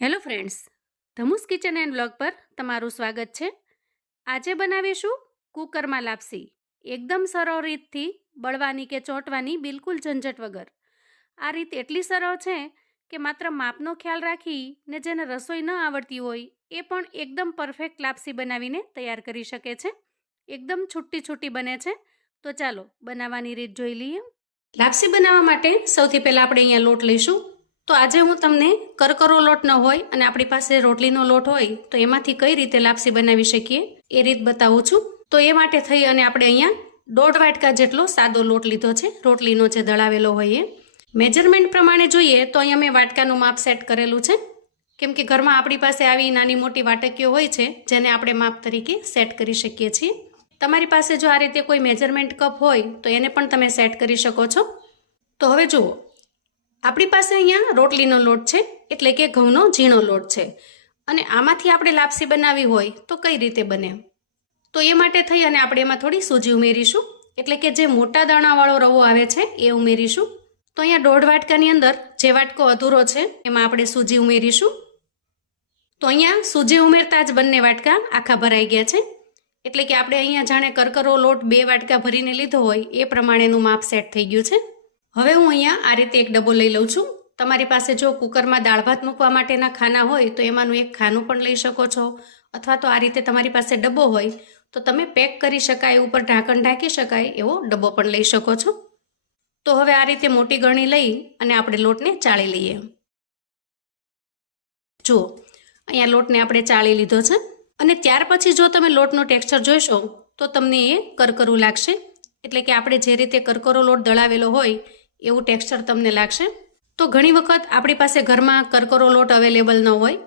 Hello friends, ધમુસ kitchen and blog પર તમારું સ્વાગત છે. આજે બનાવીશું કુકરમાં લાપસી. એકદમ સરળ રીતથી બળવાની કે ચોંટવાની બિલકુલ ઝંઝટ વગર. આ રીત એટલી સરળ છે કે માત્ર માપનો ખ્યાલ રાખી ને જેને રસોઈ ન આવડતી હોય, એ પણ એકદમ પરફેક્ટ લાપસી બનાવીને તૈયાર કરી શકે છે. એકદમ છૂટી છૂટી બને છે. તો ચાલો, બનાવવાની રીત જોઈ લઈએ. લાપસી બનાવવા માટે સૌથી પહેલાં આપણે અહીંયા લોટ લઈશું. તો આજે હું તમને કરકરો લોટ ન હોય અને આપણી પાસે રોટલીનો લોટ હોય, તો એમાંથી કઈ રીતે લાપસી બનાવી શકીએ એ રીત બતાવું છું. તો એ માટે થઈ અને આપણે અહીંયા દોઢ વાટકા જેટલો સાદો લોટ લીધો છે. રોટલીનો જે દળાવેલો હોય એ. મેજરમેન્ટ પ્રમાણે જોઈએ તો અહીંયા મેં વાટકાનું માપ સેટ કરેલું છે. કેમ કે ઘરમાં આપણી પાસે આવી નાની મોટી વાટકીઓ હોય છે, જેને આપણે માપ તરીકે સેટ કરી શકીએ છીએ. તમારી પાસે જો આ રીતે કોઈ મેજરમેન્ટ કપ હોય, તો એને પણ તમે સેટ કરી શકો છો. તો હવે જુઓ. આપણી પાસે અહીંયા રોટલીનો લોટ છે, એટલે કે ઘઉંનો ઝીણો લોટ છે. અને આમાંથી આપણે લાપસી બનાવવી હોય તો કઈ રીતે બને? તો એ માટે થઈ અને આપણે એમાં થોડી સૂજી ઉમેરીશું. એટલે કે જે મોટા દાણાવાળો રવો આવે છે, એ ઉમેરીશું. તો અહીંયા દોઢ વાટકાની અંદર જે વાટકો અધૂરો છે, એમાં આપણે સૂજી ઉમેરીશું. તો અહીંયા સૂજી ઉમેરતા જ બંને વાટકા આખા ભરાઈ ગયા છે. એટલે કે આપણે અહીંયા જાણે કરકરો લોટ બે વાટકા ભરીને લીધો હોય, એ પ્રમાણેનું માપ સેટ થઈ ગયું છે. હવે હું અહીંયા આ રીતે એક ડબ્બો લઈ લઉં છું. તમારી પાસે જો કુકરમાં દાળ ભાત મૂકવા માટેના ખાના હોય, તો એમાંનું એક ખાનું પણ લઈ શકો છો. અથવા તો આ રીતે તમારી પાસે ડબ્બો હોય, તો તમે પેક કરી શકાય ઉપર ઢાંકણ ઢાંકી શકાય, એવો ડબ્બો પણ લઈ શકો છો. તો હવે આ રીતે મોટી ગણી લઈ અને આપણે લોટને ચાળી લઈએ. જુઓ, અહીંયા લોટને આપણે ચાળી લીધો છે. અને ત્યાર પછી જો તમે લોટનું ટેક્સચર જોઈશો તો તમને એ કરકરું લાગશે. એટલે કે આપણે જે રીતે કરકરો લોટ દળાવેલો હોય એવું ટેક્સચર તમને લાગશે. તો ઘણી વખત આપણી પાસે ઘરમાં કરકરો લોટ અવેલેબલ ન હોય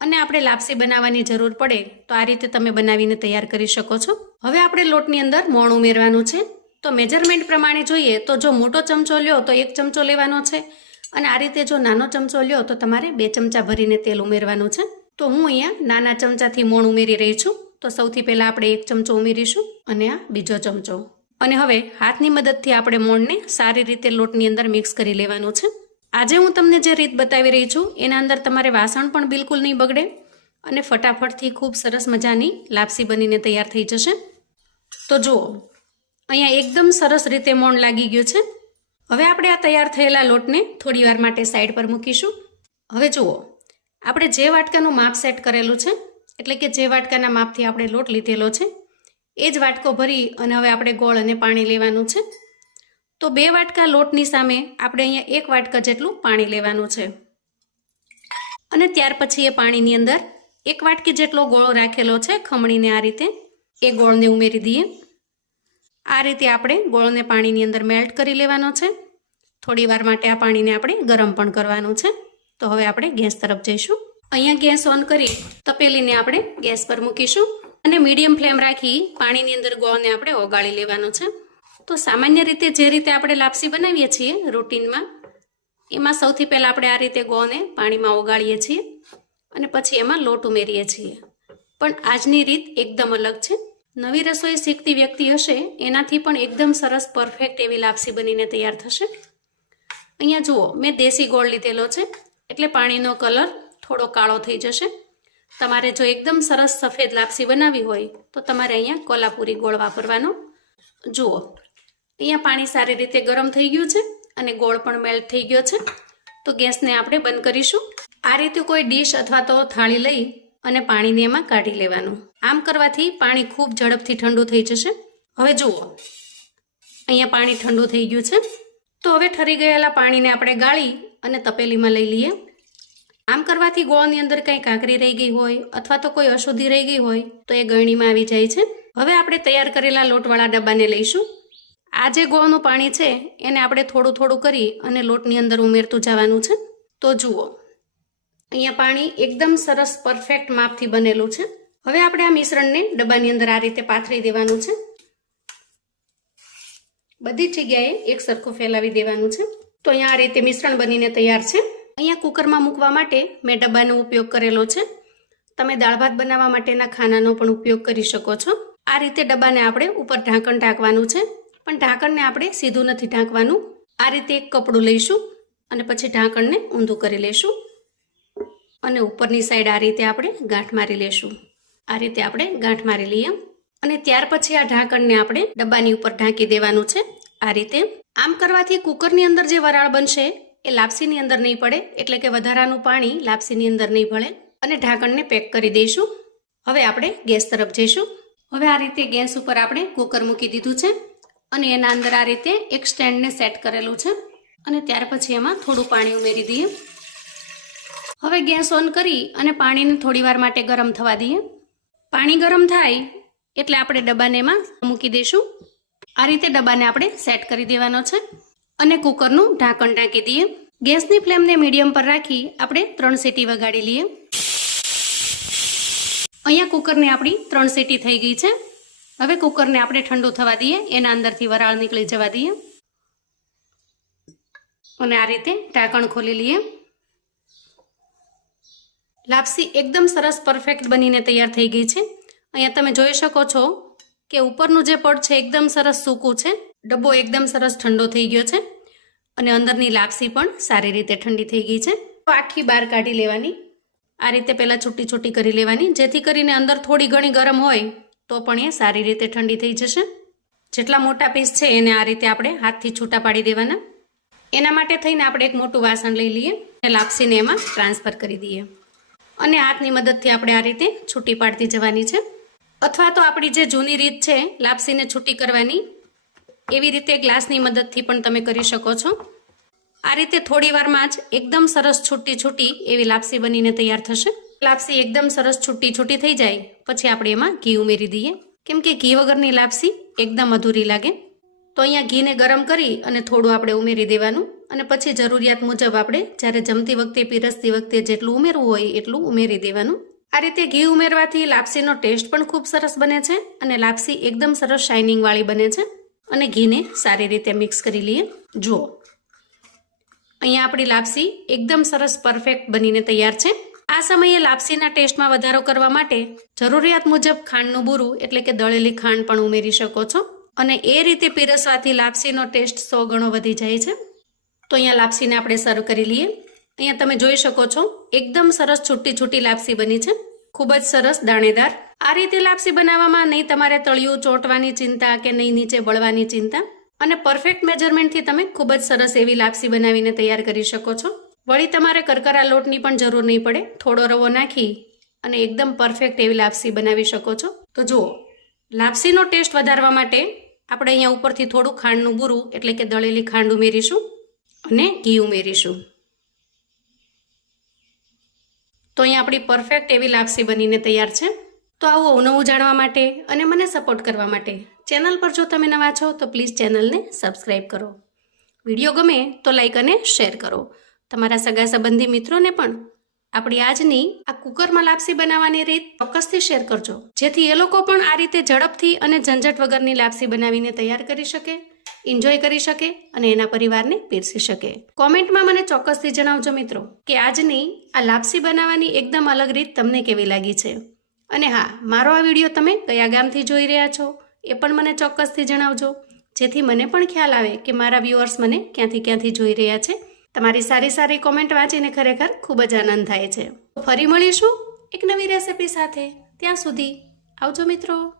અને આપણે લાપસી બનાવવાની જરૂર પડે, તો આ રીતે તમે બનાવીને તૈયાર કરી શકો છો. હવે આપણે લોટની અંદર મોણ ઉમેરવાનું છે. તો મેજરમેન્ટ પ્રમાણે જોઈએ તો જો મોટો ચમચો લ્યો તો એક ચમચો લેવાનો છે અને આ રીતે જો નાનો ચમચો લ્યો તો તમારે બે ચમચા ભરીને તેલ ઉમેરવાનું છે. તો હું અહીંયા નાના ચમચાથી મોણ ઉમેરી રહી છું. તો સૌથી પહેલાં આપણે એક ચમચો ઉમેરીશું અને આ બીજો ચમચો. અને હવે હાથની મદદથી આપણે મોણને સારી રીતે લોટની અંદર મિક્સ કરી લેવાનું છે. આજે હું તમને જે રીત બતાવી રહી છું, એના અંદર તમારે વાસણ પણ બિલકુલ નહીં બગડે અને ફટાફટથી ખૂબ સરસ મજાની લાપસી બનીને તૈયાર થઈ જશે. તો જુઓ, અહીંયા એકદમ સરસ રીતે મોણ લાગી ગયું છે. હવે આપણે આ તૈયાર થયેલા લોટને થોડી વાર માટે સાઈડ પર મૂકીશું. હવે જુઓ, આપણે જે વાટકાનું માપ સેટ કરેલું છે, એટલે કે જે વાટકાના માપથી આપણે લોટ લીધેલો છે એ જ વાટકો ભરી અને હવે આપણે ગોળ અને પાણી લેવાનું છે. તો બે વાટકા લોટની સામે આપણે અહીંયા એક વાટકા જેટલું પાણી લેવાનું છે. અને ત્યાર પછી એ પાણીની અંદર એક વાટકી જેટલો ગોળો રાખેલો છે ખમણીને આ રીતે. એ ગોળને ઉમેરી દઈએ. આ રીતે આપણે ગોળને પાણીની અંદર મેલ્ટ કરી લેવાનો છે. થોડી વાર માટે આ પાણીને આપણે ગરમ પણ કરવાનું છે. તો હવે આપણે ગેસ તરફ જઈશું. અહીંયા ગેસ ઓન કરી તપેલીને આપણે ગેસ પર મૂકીશું. અને મીડિયમ ફ્લેમ રાખી પાણીની અંદર ગોળને આપણે ઓગાળી લેવાનો છે. તો સામાન્ય રીતે જે રીતે આપણે લાપસી બનાવીએ છીએ રૂટીનમાં, એમાં સૌથી પહેલાં આપણે આ રીતે ગોળને પાણીમાં ઓગાળીએ છીએ અને પછી એમાં લોટ ઉમેરીએ છીએ. પણ આજની રીત એકદમ અલગ છે. નવી રસોઈ શીખતી વ્યક્તિ હશે, એનાથી પણ એકદમ સરસ પરફેક્ટ એવી લાપસી બનીને તૈયાર થશે. અહીંયા જુઓ, મેં દેશી ગોળ લીધેલો છે. એટલે પાણીનો કલર થોડો કાળો થઈ જશે. તમારે જો એકદમ સરસ સફેદ લાપસી બનાવવી હોય, તો તમારે અહીંયા કોલ્હાપુરી ગોળ વાપરવાનો. જુઓ, અહીંયા પાણી સારી રીતે ગરમ થઈ ગયું છે અને ગોળ પણ મેલ્ટ થઈ ગયો છે. તો ગેસને આપણે બંધ કરીશું. આ રીતે કોઈ ડીશ અથવા તો થાળી લઈ અને પાણીને એમાં કાઢી લેવાનું. આમ કરવાથી પાણી ખૂબ ઝડપથી ઠંડુ થઈ જશે. હવે જુઓ, અહીંયા પાણી ઠંડુ થઈ ગયું છે. તો હવે ઠરી ગયેલા પાણીને આપણે ગાળી અને તપેલીમાં લઈ લઈએ. આમ કરવાથી ગોળની અંદર કંઈ કાંકરી રહી ગઈ હોય અથવા તો કોઈ અશુદ્ધિ રહી ગઈ હોય, તો એ ગળણીમાં આવી જાય છે. હવે આપણે તૈયાર કરેલા લોટવાળા ડબ્બાને લઈશું. આ જે ગોળનું પાણી છે, એને આપણે થોડું થોડું કરી અને લોટની અંદર ઉમેરતું જવાનું છે. તો જુઓ, અહીંયા પાણી એકદમ સરસ પરફેક્ટ માપથી બનેલું છે. હવે આપણે આ મિશ્રણને ડબ્બાની અંદર આ રીતે પાથરી દેવાનું છે. બધી જગ્યાએ એક સરખું ફેલાવી દેવાનું છે. તો અહીંયા આ રીતે મિશ્રણ બનીને તૈયાર છે. અહીંયા કુકરમાં મૂકવા માટે મેં ડબ્બાનો ઉપયોગ કરેલો છે. તમે દાળ ભાત બનાવવા માટેના ખાનાનો પણ ઉપયોગ કરી શકો છો. આ રીતે ડબ્બાને આપણે ઉપર ઢાંકણ ઢાંકવાનું છે. પણ ઢાંકણને આપણે સીધું નથી ઢાંકવાનું. આ રીતે એક કપડું લઈશું અને પછી ઢાંકણને ઊંધું કરી લઈશું અને ઉપરની સાઈડ આ રીતે આપણે ગાંઠ મારી લેશું. આ રીતે આપણે ગાંઠ મારી લઈએ. અને ત્યાર પછી આ ઢાંકણને આપણે ડબ્બાની ઉપર ઢાંકી દેવાનું છે. આ રીતે. આમ કરવાથી કુકરની અંદર જે વરાળ બનશે એ લાપસીની અંદર નહીં પડે, એટલે કે વધારાનું પાણી લાપસીની અંદર નહીં ભળે અને ઢાંકણને પેક કરી દઈશું. હવે આપણે ગેસ તરફ જઈશું. હવે આ રીતે ગેસ ઉપર આપણે કુકર મૂકી દીધું છે અને એના અંદર આ રીતે એક સ્ટેન્ડને સેટ કરેલું છે અને ત્યાર પછી એમાં થોડું પાણી ઉમેરી દઈએ. હવે ગેસ ઓન કરી અને પાણીને થોડી વાર માટે ગરમ થવા દઈએ. પાણી ગરમ થાય એટલે આપણે ડબ્બાને એમાં મૂકી દઈશું. આ રીતે ડબ્બાને આપણે સેટ કરી દેવાનો છે. અને કુકરનું ઢાંકણ ઢાંકી દઈએ. ગેસની ફ્લેમને મીડિયમ પર રાખી આપણે ત્રણ સીટી વગાડી લઈએ. અહીંયા કુકરને આપણી ત્રણ સીટી થઈ ગઈ છે. હવે કુકરને આપણે ઠંડુ થવા દઈએ. એના અંદરથી વરાળ નીકળી જવા દઈએ. અને આ રીતે ઢાંકણ ખોલી લઈએ. લાપસી એકદમ સરસ પરફેક્ટ બનીને તૈયાર થઈ ગઈ છે. અહીંયા તમે જોઈ શકો છો કે ઉપરનું જે પડ છે, એકદમ સરસ સૂકું છે. ડબ્બો એકદમ સરસ ઠંડો થઈ ગયો છે અને અંદરની લાપસી પણ સારી રીતે ઠંડી થઈ ગઈ છે. આખી બહાર કાઢી લેવાની. આ રીતે પહેલાં છૂટી છૂટી કરી લેવાની. જેથી કરીને અંદર થોડી ઘણી ગરમ હોય તો પણ એ સારી રીતે ઠંડી થઈ જશે. જેટલા મોટા પીસ છે એને આ રીતે આપણે હાથથી છૂટા પાડી દેવાના. એના માટે થઈને આપણે એક મોટું વાસણ લઈ લઈએ અને લાપસીને એમાં ટ્રાન્સફર કરી દઈએ. અને હાથની મદદથી આપણે આ રીતે છૂટી પાડતી જવાની છે. અથવા તો આપણી જે જૂની રીત છે, લાપસીને છૂટી કરવાની એવી રીતે ગ્લાસની મદદથી પણ તમે કરી શકો છો. આ રીતે થોડી વારમાં જ એકદમ સરસ છૂટી છૂટી એવી લાપસી બનીને તૈયાર થશે. લાપસી એકદમ સરસ છૂટી છૂટી થઈ જાય, પછી આપણે એમાં ઘી ઉમેરી દઈએ. કેમ કે ઘી વગરની લાપસી એકદમ અધૂરી લાગે. તો અહીંયા ઘીને ગરમ કરી અને થોડું આપણે ઉમેરી દેવાનું. અને પછી જરૂરિયાત મુજબ આપણે જ્યારે જમતી વખતે, પીરસતી વખતે જેટલું ઉમેરવું હોય એટલું ઉમેરી દેવાનું. આ રીતે ઘી ઉમેરવાથી લાપસીનો ટેસ્ટ પણ ખૂબ સરસ બને છે અને લાપસી એકદમ સરસ શાઇનિંગ વાળી બને છે. અને ઘીને સારી રીતે મિક્સ કરી લઈએ. જુઓ. અહીંયા આપણી લાપસી એકદમ સરસ પરફેક્ટ બનીને તૈયાર છે. આ સમયે લાપસીના ટેસ્ટમાં વધારો કરવા માટે જરૂરિયાત મુજબ ખાંડનું બુરું, એટલે કે દળેલી ખાંડ પણ ઉમેરી શકો છો. અને એ રીતે પીરસવાથી લાપસીનો ટેસ્ટ સો ગણો વધી જાય છે. તો અહીંયા લાપસીને આપણે સર્વ કરી લઈએ. અહીંયા તમે જોઈ શકો છો, એકદમ સરસ છૂટી છૂટી લાપસી બની છે. ખૂબ જ સરસ દાણેદાર. આ રીતે લાપસી બનાવવામાં નહીં તમારે તળિયું ચોંટવાની ચિંતા કે નહીં નીચે બળવાની ચિંતા. અને પરફેક્ટ મેજરમેન્ટથી તમે ખૂબ જ સરસ એવી લાપસી બનાવીને તૈયાર કરી શકો છો. વળી તમારે કરકરા લોટની પણ જરૂર નહીં પડે. થોડો રવો નાખી અને એકદમ પરફેક્ટ એવી લાપસી બનાવી શકો છો. તો જુઓ, લાપસીનો ટેસ્ટ વધારવા માટે આપણે અહીંયા ઉપરથી થોડું ખાંડનું બૂરું, એટલે કે દળેલી ખાંડ ઉમેરીશું અને ઘી ઉમેરીશું. તો અહીંયા આપણી પરફેક્ટ એવી લાપસી બનીને તૈયાર છે. તો આવો નવું જાણવા માટે અને મને સપોર્ટ કરવા માટે ચેનલ પર જો તમે નવા છો તો પ્લીઝ ચેનલને સબસ્ક્રાઈબ કરો. વીડિયો ગમે તો લાઇક અને શેર કરો. તમારા સગા સંબંધી મિત્રોને પણ આપણી આજની આ કુકરમાં લાપસી બનાવવાની રીત ચોક્કસથી શેર કરજો. જેથી એ લોકો પણ આ રીતે ઝડપથી અને ઝંઝટ વગરની લાપસી બનાવીને તૈયાર કરી શકે. એન્જોય કરી શકે અને એના પરિવારને પીરસી શકે. કોમેન્ટમાં મને ચોક્કસથી જણાવજો મિત્રો કે આજની આ લાપસી બનાવવાની એકદમ અલગ રીત તમને કેવી લાગી છે? અને હા, મારો આ વીડિયો તમે કયા ગામથી જોઈ રહ્યા છો એ પણ મને ચોક્કસથી જણાવજો. જેથી મને પણ ખ્યાલ આવે કે મારા વ્યુઅર્સ મને ક્યાંથી ક્યાંથી જોઈ રહ્યા છે. તમારી સારી સારી કોમેન્ટ વાંચીને ખરેખર ખૂબ જ આનંદ થાય છે. ફરી મળીશું એક નવી રેસિપી સાથે. ત્યાં સુધી આવજો મિત્રો.